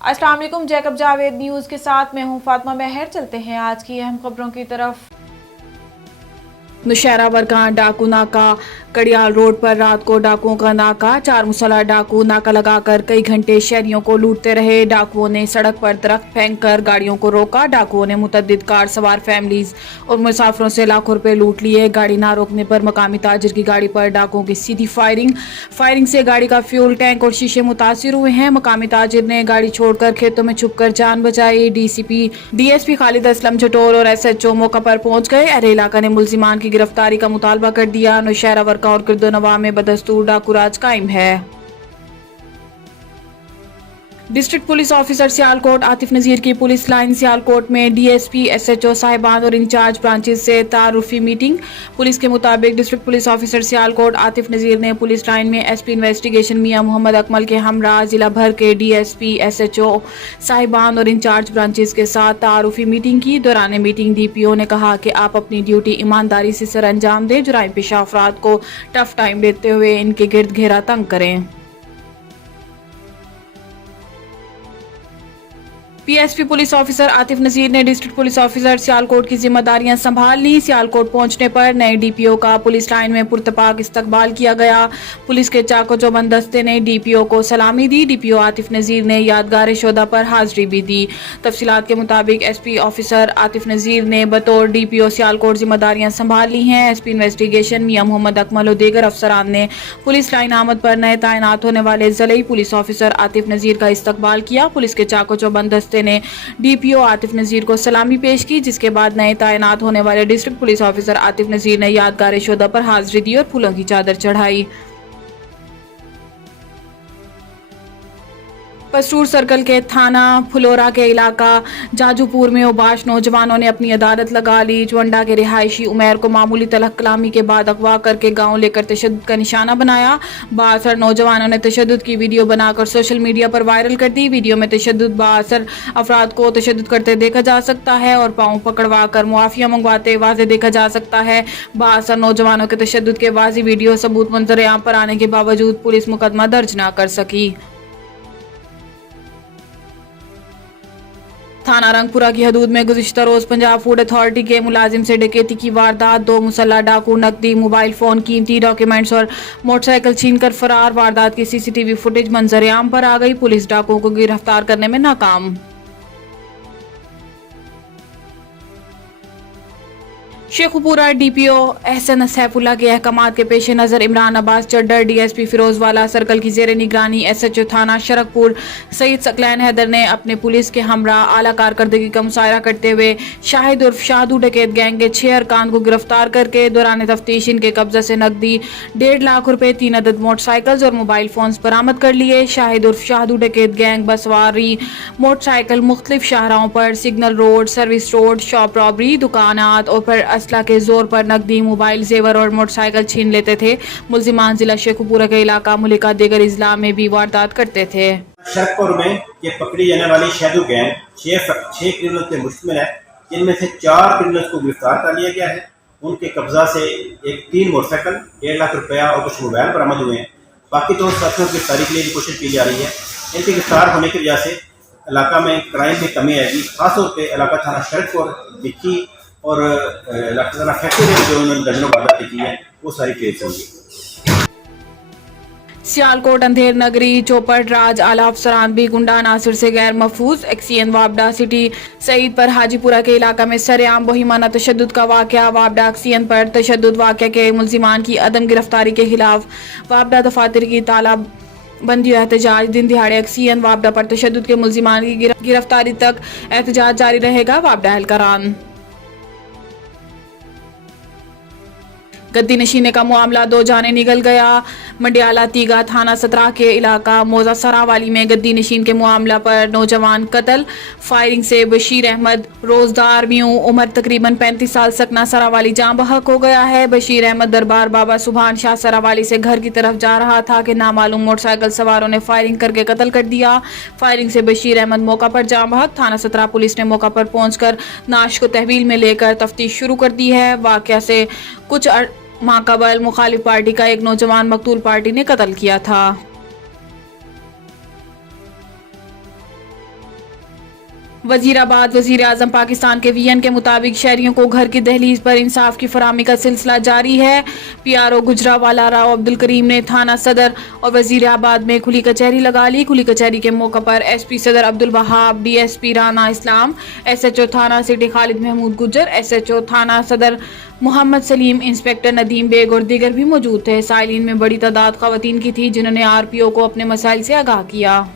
अस्सलाम वालेकुम। Jacob Javed news के साथ मैं हूं फातिमा महर। चलते हैं आज की अहम खबरों की तरफ। नौशहरा बरकां डाकू नाका कड़ियाल रोड पर रात को डाकुओं का नाका। 4 मुसल्लह डाकू नाका लगाकर कई घंटे शहरियों को लूटते रहे। डाकुओं ने सड़क पर दरख्त फेंक कर गाड़ियों को रोका। डाकुओं ने मुतअद्दिद कार सवार फैमिलीज और मुसाफिरों से लाखों रुपए लूट लिए। गाड़ी ना रोकने पर मकामी ताजिर की गाड़ी पर डाकुओं की सीधी फायरिंग से गाड़ी का फ्यूल टैंक और शीशे मुतासिर हुए हैं। मकामी ताजिर ने गाड़ी छोड़कर खेतों में छुपकर जान बचाई। डीएसपी खालिद असलम जटोल और एसएचओ मौका पर पहुंच गए। अहले इलाका ने मुल्जिमान की गिरफ्तारी का मुतालबा कर दिया। नौशहरा वर्का और गिरदोनवा में बदस्तूर डाकू राज कायम है। District police officer Sialkot Atif Nazir की पुलिस लाइन सियालकोट में डीएसपी एसएचओ साहिबान और इंचार्ज ब्रांचेस से तारुफी मीटिंग। पुलिस के मुताबिक district police officer Sialkot Atif Nazir ने पुलिस लाइन में एसपी इन्वेस्टिगेशन मियां मोहम्मद अकमल के हमरा जिला भर के डीएसपी एसएचओ साहिबान और इंचार्ज ब्रांचेस के साथ तारुफी मीटिंग की। दौरान मीटिंग डीपीओ ने कहा कि आप अपनी ड्यूटी ईमानदारी से सर अंजाम दें। जुराइम पेशा अफराद को टफ टाइम देते हुए इनके गिर्द घेरा तंग करें। PSP police officer Atif Nazir ने डिस्ट्रिक्ट पुलिस ऑफिसर सियालकोट की जिम्मेदारियां संभाल ली। सियालकोट पहुंचने पर नए डीपीओ का पुलिस लाइन में पुरतपाक इस्तकबाल किया गया। पुलिस के चाको चौबंद दस्ते ने डीपीओ को सलामी दी। डीपीओ आतिफ नजीर ने यादगार शोदा पर हाजिरी भी दी। तफसीलात के मुताबिक एसपी ऑफिसर आतिफ नजीर ने बतौर डीपीओ सियालकोट जिम्मेदारियां संभाल ली हैं। एसपी इन्वेस्टिगेशन मियां मोहम्मद अकमल और दीगर अफसरान ने पुलिस लाइन आमद पर नए तैनात होने वाले ज़लई पुलिस ऑफिसर आतिफ नजीर का इस्तकबाल किया। पुलिस के चाको चौबंद दस्ते ने डीपीओ आतिफ नजीर को सलामी पेश की, जिसके बाद नए तैनात होने वाले district police officer Atif Nazir ने यादगार शोदा पर हाजिरी दी और फूलों की चादर चढ़ाई। पसरूर सर्कल के थाना फुलोरा के इलाका जाजूपुर में उबाश नौजवानों ने अपनी अदालत लगा ली। चवंडा के रिहायशी उमैर को मामूली तलख कलामी के बाद अगवा करके गांव लेकर तशद्दुद का निशाना बनाया। बाअसर नौजवानों ने तशद्दुद की वीडियो बनाकर सोशल मीडिया पर वायरल कर दी। वीडियो में तशद्दुद बाअसर अफराद को तशद्दुद करते देखा जा सकता है और पाँव पकड़वा कर मुआफिया मंगवाते वाज़े देखा जा सकता है। बाअसर नौजवानों के तशद्दुद के वाज़ी वीडियो सबूत मंजर-ए-आम पर आने के बावजूद पुलिस मुकदमा दर्ज न कर सकी। थाना रंगपुरा की हदूद में गुज़िश्ता रोज पंजाब फूड अथॉरिटी के मुलाजिम से डकैती की वारदात। 2 मुसल्लह डाकू नकदी, मोबाइल फोन, कीमती डॉक्यूमेंट्स और मोटरसाइकिल छीनकर फरार। वारदात की सीसीटीवी फुटेज मंजर-ए-आम पर आ गई। पुलिस डाकुओं को गिरफ्तार करने में नाकाम। शेखुपुरा डीपीओ एहसन सैफुल्ला के अहकामात के पेश नज़र इमरान अब्बास चड्डर, डीएसपी फिरोजवाला सर्कल की जेर निगरानी एसएचओ थाना शरकपुर सईद सकलैन हैदर ने अपने पुलिस के हमरा आला कारकर्दगी का मुशायरा करते हुए शाहिद उर्फ शाहदू डकैत गैंग के 6 अरकान को गिरफ्तार करके दौरान तफ्तीश इनके कब्जा से नकदी 1.5 लाख रुपए, 3 अदद मोटरसाइकिल्स और मोबाइल फोन्स बरामद कर लिए। शाहिद उर्फ शाहदू डकैत गैंग बसवारी मोटरसाइकिल मुख्तलिफ शाहराहों पर signal road, service road, shop robbery, दुकानात और पर असला के जोर पर नकदी, मोबाइल, जेवर और मोटरसाइकिल छीन लेते थे। मुल्जिमान जिला शेखुपुरा के इलाका मुलिका दीगर इजला में भी वारदात करते थे। शरकपुर में ये पकड़ी जाने वाली शैडो गैंग 6 क्रिमिनल से मुश्तमिल है, जिनमें से 4 क्रिमिनल्स को गिरफ्तार कर लिया गया है। उनके कब्जा से 3 मोटरसाइकिल, 1.5 लाख रुपया और कुछ मोबाइल बरामद हुए हैं। बाकी 2 साथियों की गिरफ्तारी के लिए भी कोशिश की जा रही है। इनके गिरफ्तार होने की वजह से इलाका में क्राइम में कमी आएगी। खासतौर पर इलाका थाना शरकपुर, विक्की और फैक्ट्री में जो उन्होंने दर्जनों वारदातें की है वो सारी ट्रेस होंगी। सियालकोट, अंधेर नगरी, चौपट राज आला अफसरान भी गुंडा नासिर से गैर महफूज। एक्सीएन वापडा सिटी सईद पर हाजीपुरा के इलाका में सरेआम बहिमाना तशद्दुद का वाक़या। वापडा एक्सीएन पर तशद्दुद वाक़या के मुल्जिमान की अदम गिरफ्तारी के खिलाफ वापडा दफातर की ताला बंदी एहतजाज। दिन दिहाड़े एक्सीएन वापडा पर तशद्दुद के मुल्जिमान की गिरफ्तारी तक एहतजाज जारी रहेगा। वापडा एहलकारान गद्दी नशीने का मामला 2 जाने निकल गया। मंडियाला तीगा थाना 17 के इलाका मोजा सरावाली में गद्दी नशीन के मामला पर नौजवान कत्ल। फायरिंग से बशीर अहमद रोजदार म्यूं उम्र तकरीबन 35 साल सकना सरावाली जाँ बहक हो गया है। बशीर अहमद दरबार बाबा सुभान शाह सरावाली से घर की तरफ जा रहा था कि नामालूम मोटरसाइकिल सवारों ने फायरिंग करके कत्ल कर दिया। फायरिंग से बशीर अहमद मौका पर जाँ बहक। थाना 17 पुलिस ने मौका पर पहुंचकर नाश को तहवील में लेकर तफ्तीश शुरू कर दी है। वाकया से कुछ माह कबल मुखालिफ पार्टी का एक नौजवान मकतूल पार्टी ने कत्ल किया था। वजीराबाद वजीर आजम पाकिस्तान के वीएन के मुताबिक शहरियों को घर की दहलीज पर इंसाफ की फराहमी का सिलसिला जारी है। पीआरओ गुजरावाला राव अब्दुल करीम ने थाना सदर और वजीराबाद में खुली कचहरी लगा ली। खुली कचहरी के मौके पर एसपी सदर अब्दुल वहाब, डीएसपी राना इस्लाम, एसएचओ थाना सिटी खालिद महमूद गुज्जर, एसएचओ थाना सदर मोहम्मद सलीम, इंस्पेक्टर नदीम बेग और दीगर भी मौजूद थे। साइलिन में बड़ी तादाद खवातीन की थी जिन्होंने आरपीओ को अपने मसाइल से आगाह किया।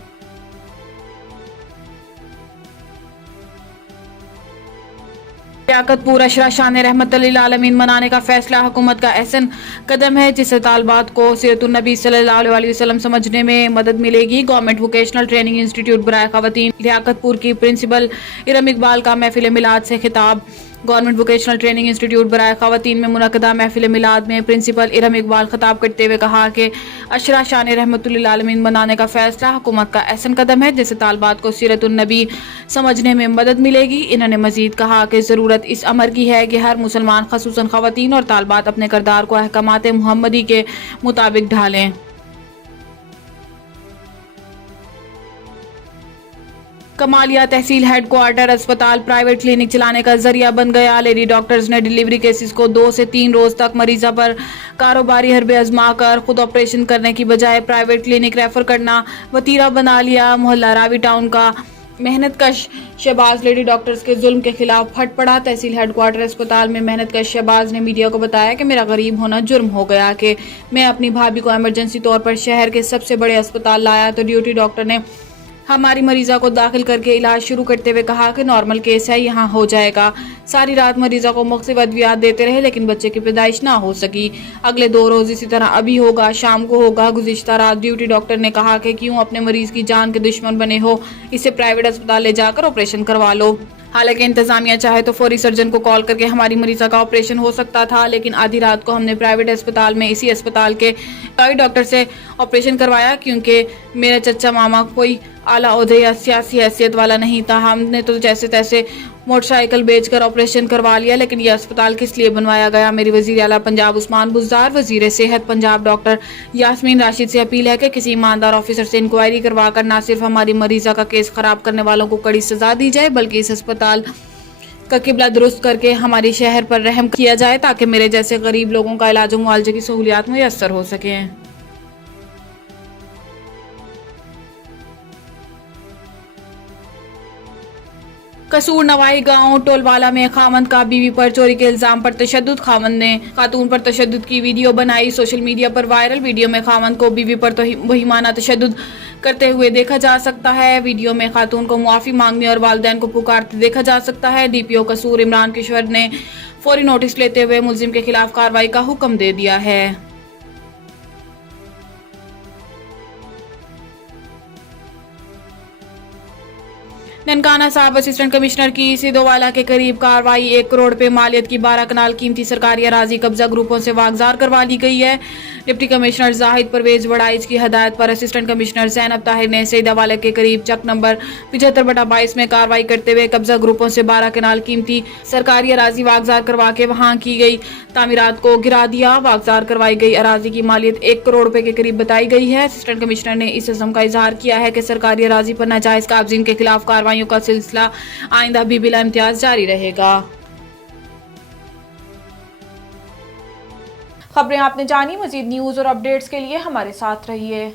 लियाकतपुर अशरा शान रहमतुल्लिल आलमीन मनाने का फैसला हुकूमत का एहसन कदम है जिससे तालबात को सीरतुन नबी सल्लल्लाहु अलैहि वसल्लम समझने में मदद मिलेगी। गवर्नमेंट वोकेशनल ट्रेनिंग इंस्टीट्यूट बराए खवातीन लियाकतपुर की प्रिंसिपल इरम इकबाल का महफिल मिलाद से खिताब। गवर्नमेंट वोकेशनल ट्रेनिंग इंस्टीट्यूट बराए खवातीन में मुनक़दा महफिल मिलाद में प्रिंसिपल इरम इकबाल खिताब करते हुए कहा कि अशरा शान रहमतुल्लिल आलमीन मनाने का फैसला हुकूमत का एहसन कदम है जिससे तालबात को सीरतुन नबी समझने में मदद मिलेगी। इन्होंने मजीद कहा कि ज़रूरत इस अमर की है कि हर मुसलमान ख़ुसूसन खवातीन और तालबात अपने किरदार को अहकामात मुहम्मदी के मुताबिक ढालें। कमालिया तहसील हेड क्वार्टर अस्पताल प्राइवेट क्लिनिक चलाने का जरिया बन गया। लेडी डॉक्टर्स ने डिलीवरी केसेस को 2 से 3 रोज तक मरीजा पर कारोबारी हरबे आजमा कर खुद ऑपरेशन करने की बजाय प्राइवेट क्लिनिक रेफर करना वतीरा बना लिया। मोहल्ला रावी टाउन का मेहनत कश शहबाज लेडी डॉक्टर्स के जुल्म के खिलाफ फट पड़ा। तहसील हेड क्वार्टर अस्पताल में मेहनत कश शहबाज ने मीडिया को बताया कि मेरा गरीब होना जुर्म हो गया कि मैं अपनी भाभी को इमरजेंसी तौर पर शहर के सबसे बड़े अस्पताल लाया तो ड्यूटी डॉक्टर ने हमारी मरीजा को दाखिल करके इलाज शुरू करते हुए कहा कि नॉर्मल केस है, यहाँ हो जाएगा। सारी रात मरीजा को मुख्तलिफ अद्वियात देते रहे लेकिन बच्चे की पैदाइश ना हो सकी। अगले 2 रोज इसी तरह अभी होगा, शाम को होगा। गुज़िश्ता रात ड्यूटी डॉक्टर ने कहा कि क्यों अपने मरीज की जान के दुश्मन बने हो, इसे प्राइवेट अस्पताल ले जाकर ऑपरेशन करवा लो। हालांकि इंतजामिया चाहे तो फौरी सर्जन को कॉल करके हमारी मरीजा का ऑपरेशन हो सकता था, लेकिन आधी रात को हमने प्राइवेट अस्पताल में इसी अस्पताल के डॉक्टर से ऑपरेशन करवाया क्योंकि मेरा चचा मामा कोई आला ओहदे या सियासी हैसियत वाला नहीं था। हमने तो जैसे तैसे मोटरसाइकिल बेचकर ऑपरेशन करवा लिया, लेकिन यह अस्पताल किस लिए बनवाया गया। मेरी वजीर आला पंजाब उस्मान बुज़दार, वजीर सेहत पंजाब डॉक्टर यास्मीन राशिद से अपील है कि किसी ईमानदार ऑफिसर से इंक्वायरी करवाकर न सिर्फ हमारी मरीजा का केस खराब करने वालों को कड़ी सजा दी जाए बल्कि इस अस्पताल का किबला दुरुस्त करके हमारे शहर पर रहम किया जाए ताकि मेरे जैसे गरीब लोगों का इलाज मुआवजे की सहूलियात मुयस्सर हो सकें। कसूर नवाई गांव टोलवाला में खामंद का बीवी पर चोरी के इल्जाम पर तशद्दुद। खामंद ने खातून पर तशद्दुद की वीडियो बनाई, सोशल मीडिया पर वायरल। वीडियो में खामंद को बीवी पर वहीमाना तशद्दुद करते हुए देखा जा सकता है। वीडियो में खातून को मुआफी मांगने और वालिदैन को पुकारते देखा जा सकता है। डीपीओ कसूर इमरान किशोर ने फौरी नोटिस लेते हुए मुलजिम के खिलाफ कार्रवाई का हुक्म दे दिया है। ननकाना साहब असिस्टेंट कमिश्नर की सिदोवाला के करीब कार्रवाई। 1 करोड़ रुपए मालियत की 12 कनाल कीमती सरकारी अराजी कब्जा ग्रुपों से वागजार करवा ली गई है। डिप्टी कमिश्नर जाहिद परवेज वड़ाइच की हदायत पर असिस्टेंट कमिश्नर ज़ैनब ताहिर ने सईदावाला के करीब चक नंबर 75/22 में कार्रवाई करते हुए कब्जा ग्रुपों से 12 कनाल कीमती सरकारी अराजी वागजार करवा के वहां की गई तामीरात को गिरा दिया। वागजार करवाई गई अराजी की मालियत 1 करोड़ रुपए के करीब बताई गई है। असिस्टेंट कमिश्नर ने इस अज़म का इजहार किया है कि सरकारी अराजी पर नाजायज काबजीन के खिलाफ कार्रवाइयों का सिलसिला आइंदा भी बिला इम्तियाज जारी रहेगा। खबरें आपने जानी, मजीद न्यूज और अपडेट्स के लिए हमारे साथ रहिए।